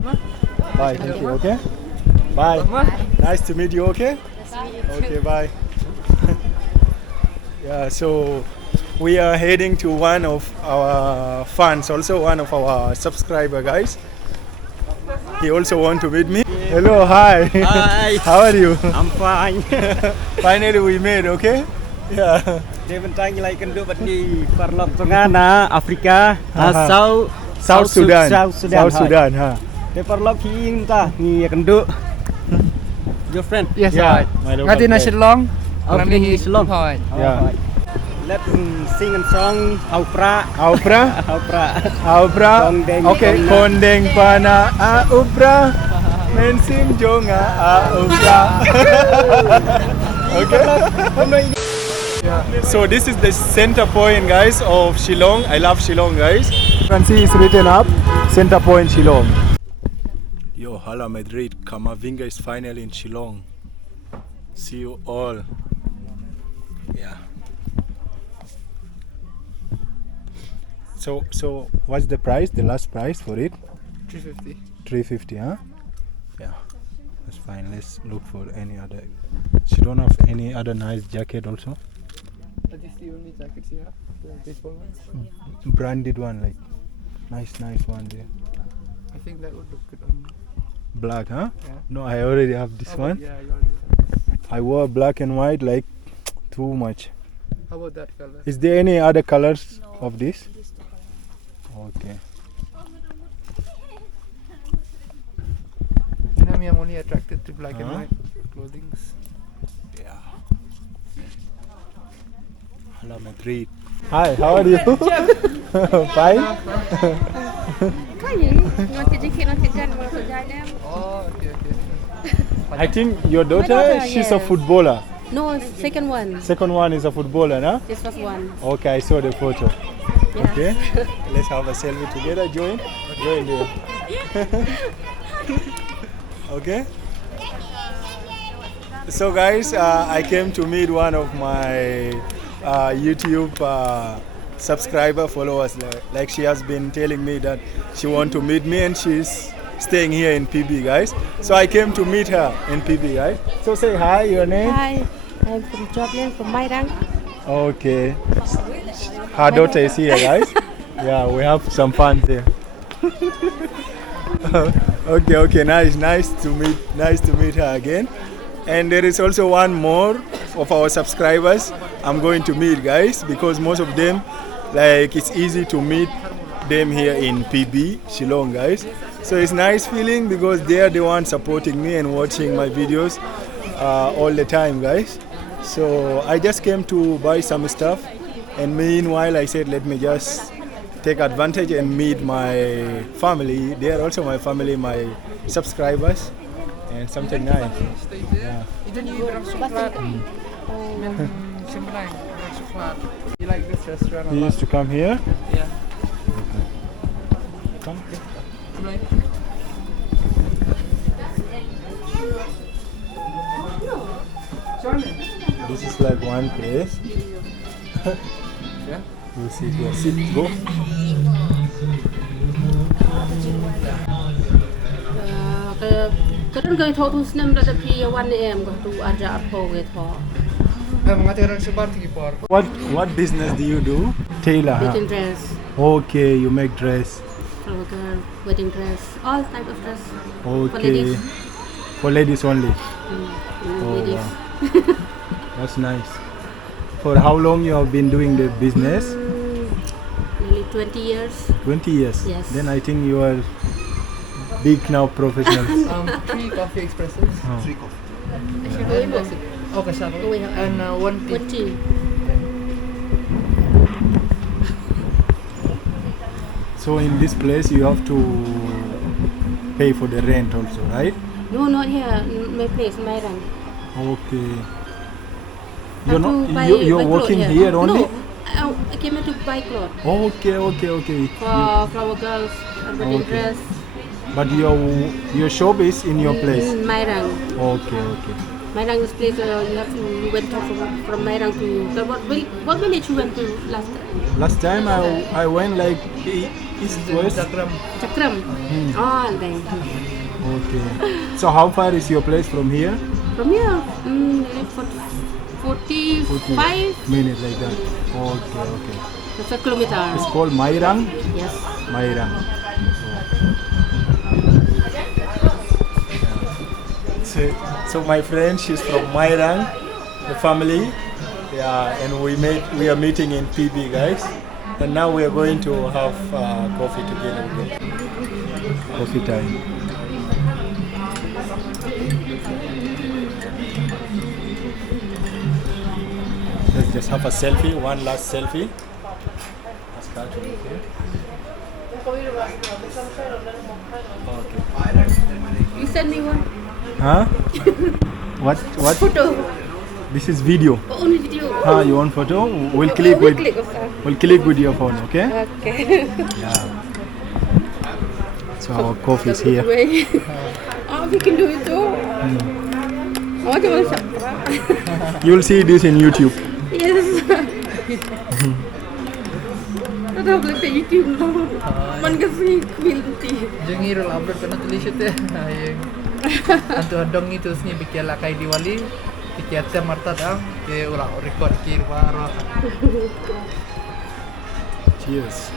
Bye, thank you, okay? Bye. Nice to meet you, okay? Okay, bye. Yeah, so we are heading to one of our fans, also one of our subscriber guys. He also want to meet me. Hello, hi. Hi. How are you? I'm fine. Finally we met, okay? Yeah. Dia bentang lagi kenduk di Parlok Tengah Afrika, South Sudan. South Sudan, ha. Dia Parlok hing ta ni kenduk. Your friend? Yes, Yeah, right. my local Ngati na friend. Shillong. Kami ni Shillong. Yeah. Let's sing a song U Prah. U Prah? U Prah. U Prah? Kondeng Okay, pana. kondeng pana U Prah. Mensim jonga U Prah. Okay. So this is the center point, guys, of Shillong. I love Shillong, guys. You can see it's written up, center point Shillong. Yo, Hala Madrid, Kamavinga is finally in Shillong. See you all. Yeah. So what's the price? The last price for it? 350. 350, huh? Yeah. That's fine. Let's look for any other. She don't have any other nice jacket also. That is the only jackets you have. The baseball ones. Branded one, like nice one there. I think that would look good on you. Black, huh? Yeah. No, I already have this Oh, one. Yeah, you already have. I wore black and white, like too much. How about that color? Is there any other colors of this? Okay. You know me, I'm only attracted to black and Huh? white clothings. Yeah. Hello, Madrid. Hi, how are you? Fine. Oh, okay. I think your daughter, she's a footballer. No, second one. Second one is a footballer, no? This was one. Okay, I saw the photo. Yeah. Okay, let's have a selfie together. Join there. Okay. So guys, I came to meet one of my YouTube subscriber followers. Like she has been telling me that she want to meet me and she's staying here in PB, guys. So I came to meet her in PB, guys. So say hi, your name? Hi, I'm from Joplin, from Mairang. Okay. Her daughter is here, guys. Yeah, we have some fun there. Okay, nice to meet her again. And there is also one more of our subscribers I'm going to meet, guys, because most of them, like, it's easy to meet them here in PB, Shillong, guys. So it's nice feeling because they are the ones supporting me and watching my videos all the time, guys. So I just came to buy some stuff, and meanwhile I said let me just take advantage and meet my family. They are also my family, my subscribers, and something nice. Yeah. Itu ni berang coklat. Simpelang berang coklat. You like this restaurant a He lot? used to come here. Yeah. Come. Simpelang. This is like one place. Yeah. You sit here. Sit. Go. Kadang going to snem that the 1 a.m. go to Aja Arpo with her. Mengati orang sebar tinggi por. What business do you do? Tailor. Huh? Wedding dress, Okay, you make dress. flower girl, wedding dress, all type of dress. Okay. ladies. For ladies only. Oh, Ladies. wow. That's nice. For how long you have been doing the business? Nearly 20 years. 20 years. Yes. Then I think you are big now professional. 3 coffee espressos. Oh. 3 coffee. Actually, Oh, kasama. Oh, we have- And 1 tea. 20. So in this place you have to pay for the rent also, right? No, not here. My place, Mairang. Okay. Have to buy- You're buy clothes working here only? No, I came here to buy clothes Okay. for flower girls, wedding Okay. dress. But your shop is in your place. In Mairang. Okay. Mairang is place you have to you went from Mairang to what village you went to last time? Last time I went like east west. Chakram. Oh, then. Okay. So how far is your place from here? From here, 45 minutes like that. Okay. That's a kilometer. It's called Mairang. Yes. Mairang. So my friend, she's from Mairang, the family. Yeah, and we are meeting in PB, guys. And now we are going to have coffee together again. Coffee time. Let's just have a selfie, one last selfie. Ask her to look here. Okay. You send me one. Huh? What? Photo. This is video. Only video. Ah, you want photo? We'll click with your phone, okay? Okay. Yeah. So our coffee is here. Oh, we can do it too. Oh, I want to You'll see this in YouTube. Yes. I don't like the YouTube. Man kasi quilty. Jangan irul upload kena tulis itu ya. Antu adong itu sini bikin lah kayak Diwali. Tiket marta dah. Ke ulah record kir baru. Cheers.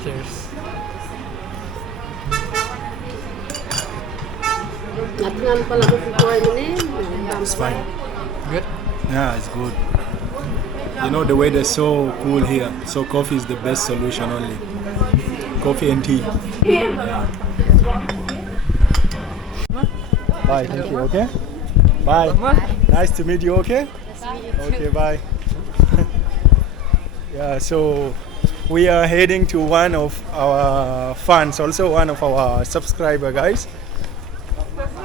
Cheers. Natingan pala ko ini. It's fine. Good. Yeah, it's good. You know the weather's so cool here, so coffee is the best solution only. Coffee and tea. Yeah. Bye, thank you, okay? Bye. Nice to meet you, okay? Okay, bye. Yeah, so we are heading to one of our fans, also one of our subscriber guys.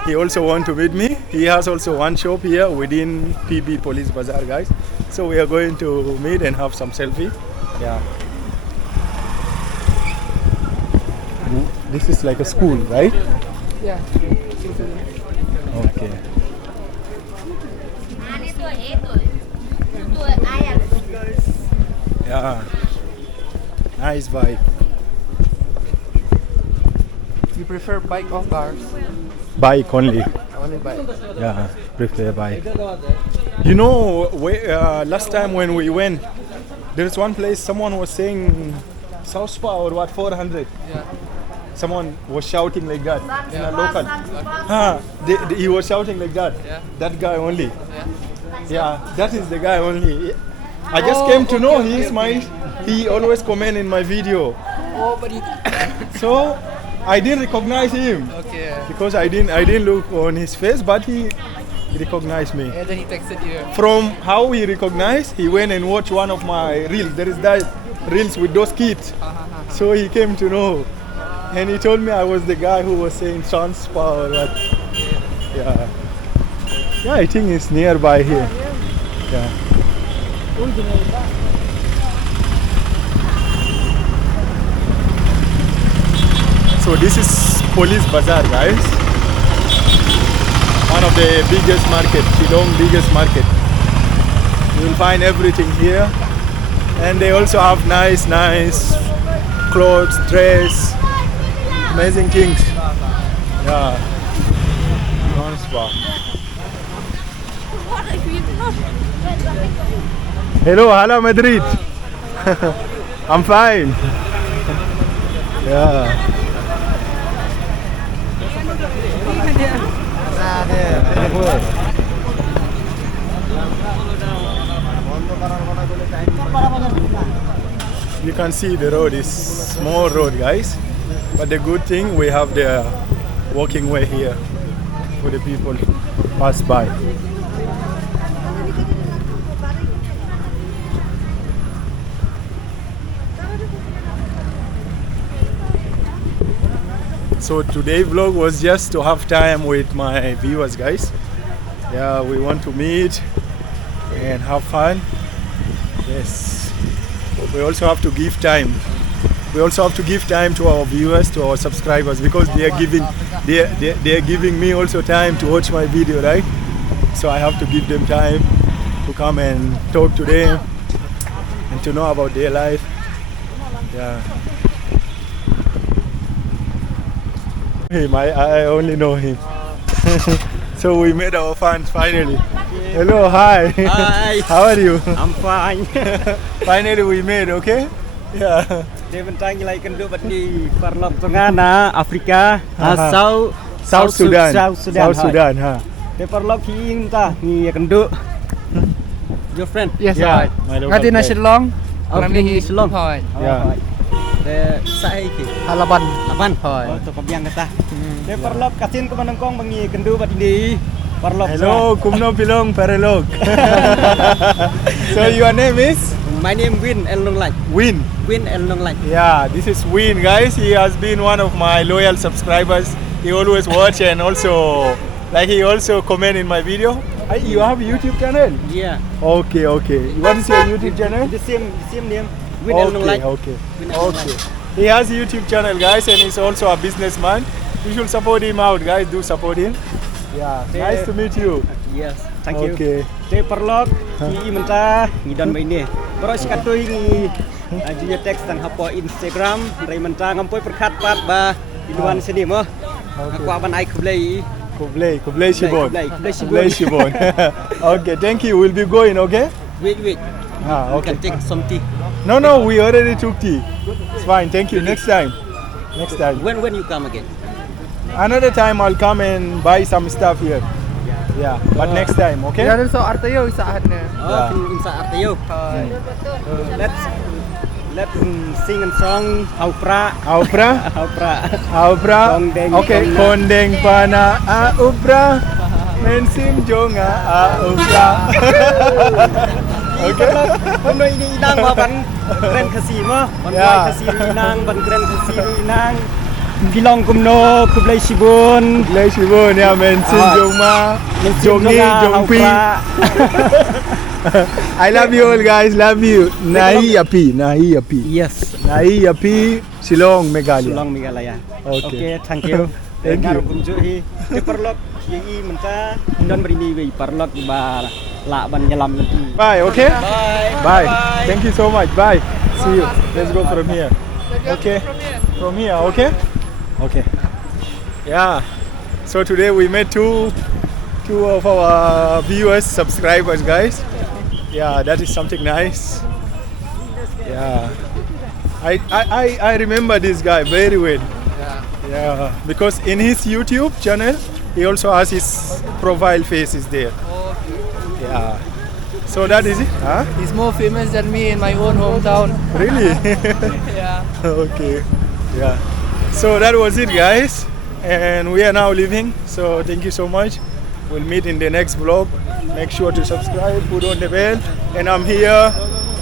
He also want to meet me. He has also one shop here within PB Police Bazaar, guys. So we are going to meet and have some selfie. Yeah. This is like a school, right? Yeah. Okay. Yeah. Nice vibe. You prefer bike or cars? Bike only. Only bike. Yeah, prefer bike. You know, last time when we went, there's one place someone was saying South Pah or what 400. Yeah. Someone was shouting like that in a local. He was shouting like that. Yeah. That guy only. Yeah. Yeah, that is the guy only. I just came to know he always comment in my video. Oh, but So I didn't recognize him okay. because I didn't look on his face, but he recognized me. And then he texted you. From how he recognized, he went and watched one of my reels. There is that reels with those kids. So he came to know. And he told me I was the guy who was saying South Pah or what. Yeah. Yeah, I think it's nearby here. Yeah. So this is Police Bazaar, guys. One of the biggest market, Shillong biggest market. You will find everything here. And they also have nice clothes, dress, amazing things. Yeah. Non-spa. Hello Madrid. I'm fine. Yeah. You can see the road is small road, guys, but the good thing we have the walking way here for the people pass by. So today's vlog was just to have time with my viewers, guys. Yeah, we want to meet and have fun. Yes. We also have to give time. We also have to give time to our viewers, to our subscribers, because they are giving me also time to watch my video, right? so I have to give them time to come and talk to them and to know about their life. Yeah. Him, I only know him. So we met our fans finally. Hello, hi. Hi. How are you? I'm fine. Finally we met, okay? Yeah. Dia bentang like kenduk di Parlok Tengah na Afrika, South Sudan. South Sudan, huh? Dia Parlok hing ta ni kenduk. Your friend? Yes, Yeah, right. my local Ngati na friend. Shillong. Oh, Orang pergi ni Shillong. Hoi. Yeah. Dia sai ki. Halaban. Lapan. Hoi. Oh, tu kebiang kata. Dia Parlok kasin ke manengkong bengi kenduk bat ini. Parlok. Hello, kumno pilong paralog. So your name is? My name Win El Nong Lai. Win. Win El Nong Lai. Yeah, this is Win, guys. He has been one of my loyal subscribers. He always watch and also, like, he also comment in my video. You have a YouTube channel? Yeah. Okay. What is your YouTube channel? The same name. Win El Nong Lai. Okay. Win El Nong Lai. Okay. He has a YouTube channel, guys, and he's also a businessman. You should support him out, guys. Do support him. Yeah. Nice to meet you. Yes. Thank you. Okay. Dia Parlok ni mentah ngidon ba ini. Baru sekatoi ni junya teks tang hapo Instagram rai mentah ngampoi perkat pat ba inuan sini mo. Aku aban ai kublai. Kublai Shibon. Kublai Shibon. Okay, thank you. We'll be going, okay? Wait. Okay. You can take some tea. No, we already took tea. It's fine. Thank you. Next time. When you come again? Another time I'll come and buy some stuff here. Yeah, but next time, okay? Ya so artayo isahan na. Oh, insa artayo. Hoi. Let's sing a song U Prah. U Prah? U Prah. Kondeng Okay, pana. kondeng pana U Prah. Mensim jonga U Prah. Okay? Hôm nay đi đang vào bắn Grand Khasi mà, bắn Yeah. quay Khasi nang, bắn Grand Khasi nang. Shillong kumno, kublai Shibon. Kublai Shibon ya mensim jongma. Jongi, jongpi. I love you all, guys. Love you. Nahi api. Yes. Nahi api. Shillong, Meghalaya. Shillong Meghalaya. Okay. Thank you. Thank you. Kunjuk hi. Di Parlok hi mentah don berini wi Parlok ba la ban nyelam nanti. Bye, okay? Bye. Bye. Thank you so much. Bye. See you. Let's go from here. Okay. From here, okay? Okay. Yeah. So today we met two of our viewers, subscribers, guys. Yeah, that is something nice. Yeah. I remember this guy very well. Yeah. Because in his YouTube channel, he also has his profile face is there. Yeah. So that is it? Huh? He's more famous than me in my own hometown. Really? Yeah. Okay. Yeah. So that was it, guys. And we are now leaving. So thank you so much. We'll meet in the next vlog. Make sure to subscribe, put on the bell. And I'm here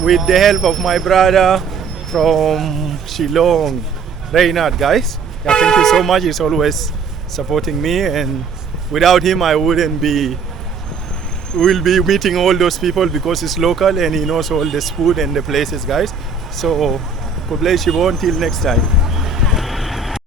with the help of my brother from Shillong, Reynard, guys. Yeah, thank you so much. He's always supporting me. And without him, I wouldn't be... We'll be meeting all those people because he's local and he knows all this food and the places, guys. So, Kublai Shibon, till next time.